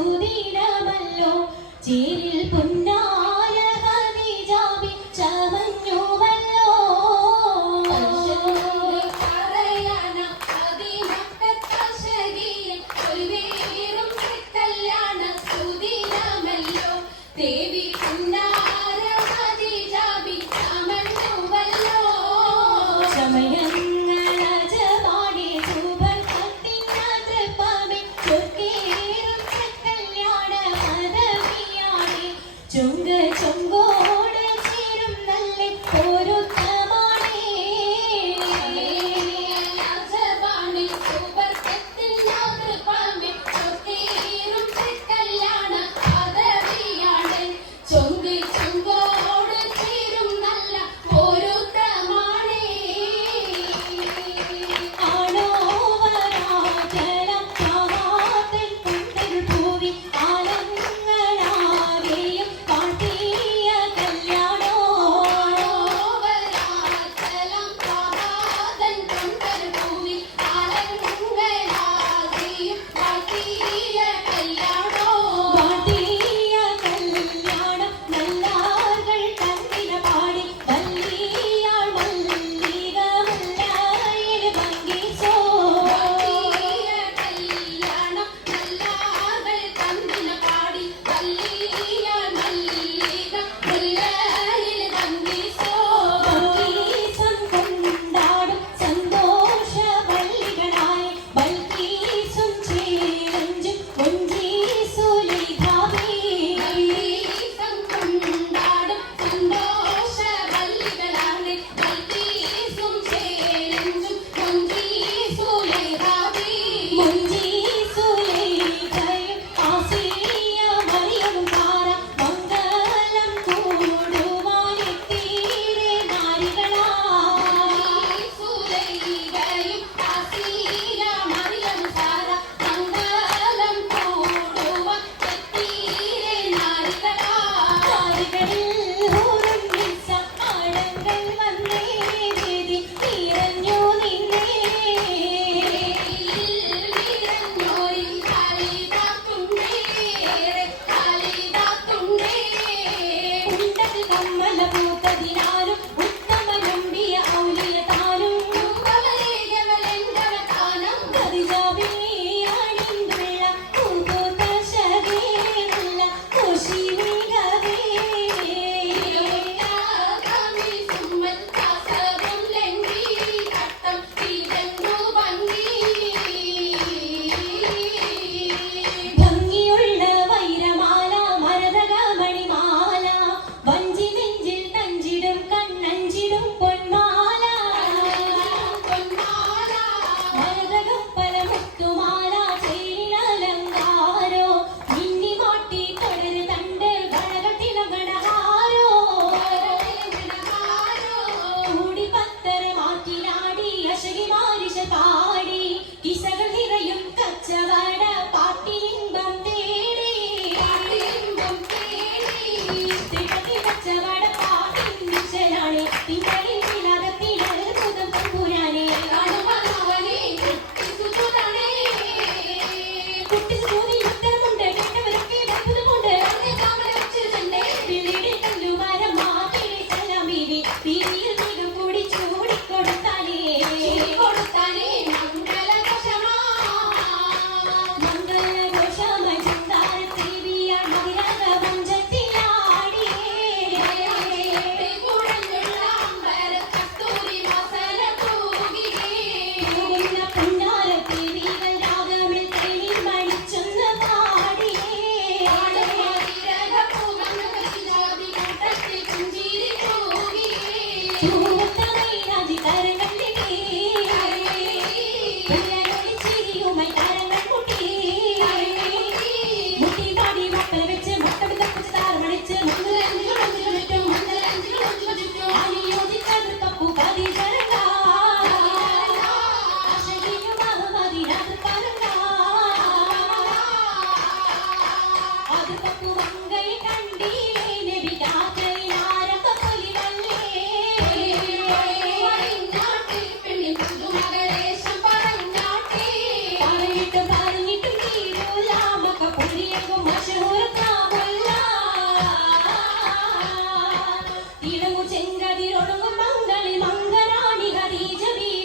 സുദിനമല്ലോ ചേരിൽ പുന്നാര ഖദീജാബി ചമഞ്ഞുവല്ലോ ദേവി പുന്നാര ഖദീജാബി ചമഞ്ഞുവല്ലോ സമയങ്ങളജവാടി സുബർക്കത്തിനതൃപ്പമേ ചൊർക്കേറും കല്യാണ പദവിയാണി ചുങ്ക ചുങ്കോട് ചേരും നല്ല പൊരുത്തമാണേ രാജവാണി സുബർക്കത്തിനതൃപ്പമേ ചൊർക്കേറും കല്യാണ പദവിയാണി ചുങ്ക ചുങ്കോട് ചേരും നല്ല പൊരുത്തമാണേ ആണോ വരാജലം കാവാതൻ കുണ്ടൽ ഭൂവി ആലങ്ങളാകെയും കാട്ടിയ കല്യാണോ വരാജലം കാവാതൻ കുണ്ടൽ ഭൂവി ആലങ്ങളാകെയും കാട്ടിയ കല്യാണോ കാട്ടിയ കല്യാണം നല്ലാർകൾ കണ്ണിന പാടി വല്ലിയാൾ മല്ലിക മുല്ലായിൽ ഭംഗിച്ചോ കാട്ടിയ കല്യാണം നല്ലാർകൾ കണ്ണിന പാടി വല്ലിയാൾ മല്ലിക മുല്ലായിൽ ഭംഗിച്ചോ ഭംഗീസം കൊണ്ടാടും സന്തോഷ വള്ളികളായ ബൽക്കീസും ചേലഞ്ചും മുഞ്ചീസുലിധാവി ഭംഗീസം കൊണ്ടാടും സന്തോഷ വള്ളികളായ ബൽക്കീസും ചേലഞ്ചും മുഞ്ചീസുലിധാവി മുഞ്ചീസുലിധയും ആസിയ മറിയവും താര മംഗലം കൂടുവാനെത്തിയിരെ നാരികളായി സുലൈഖയും ആസിയ മറിയവും താര മംഗലം കൂടുവാൻ എത്തിയിരെ നാരികളിൽ ഹൂറുൻ നിസ ആഴങ്ങൾ വന്നേ വേദി നിറഞ്ഞു നിന്നേ നിറഞ്ഞോരിൽ കാലിതാത്തുണ്ടേ ഉണ്ടത് കമ്മല പൂത്തതിനാലും ഉത്തമനമ്പിയ ഔലിയതാനും ഖദീജാബിനിയാണിന്തുള്ള പൂപൂത്ത ശരീരമുള്ള ഖുശി മികവേ ഭംഗിയുള്ള വൈരമാല മരതക മണിമാല വഞ്ചി നെഞ്ചിൽ തഞ്ചിടും കണ്ണഞ്ചിടും പൊന്മാല മരതകം പല മുത്തുമാല ചേരിനലങ്കാരോ മിന്നി മാട്ടി തുടര് തണ്ട് ഗണകത്തില ഗണഹാരോ കൂടി പത്തര മാറ്റിനാടി അശകി മാരിശ പാടി കിസകൾ നിറയും കച്ചവട പാട്ടിലിംബം തേടി തിടത്തി കച്ചവട പാട്ടിൻ നിശ്ചലാണ് തിങ്കളിൽ നിലകത്തിൽ അത്ഭുതം തമ്പുരാനെ കുട്ടിസൂതി ഉത്തരമുണ്ട് കേട്ടവരൊക്കെ അത്ഭുതമുണ്ട് പിന്നീട് കല്ലുമരം മാപ്പിളി ചെല്ലാം ബീവി പീരിയിൽ വേഗം കൂടി ചൂടിക്കൊടുത്താലേ മംഗളഘോഷമായി ചിന്താരത്തേവിയാൾ മതിരാഗ വഞ്ചത്തിലാടിയേ പുന്നാരത്തേവികൾ രാഗമിൽ തേനിൽ മണിച്ചൊന്ന് പാടിയേ ൂകി ചെങ്കതിരൊടുങ്ങും മംഗളി മംഗരാണി ഖദീജ ബീവി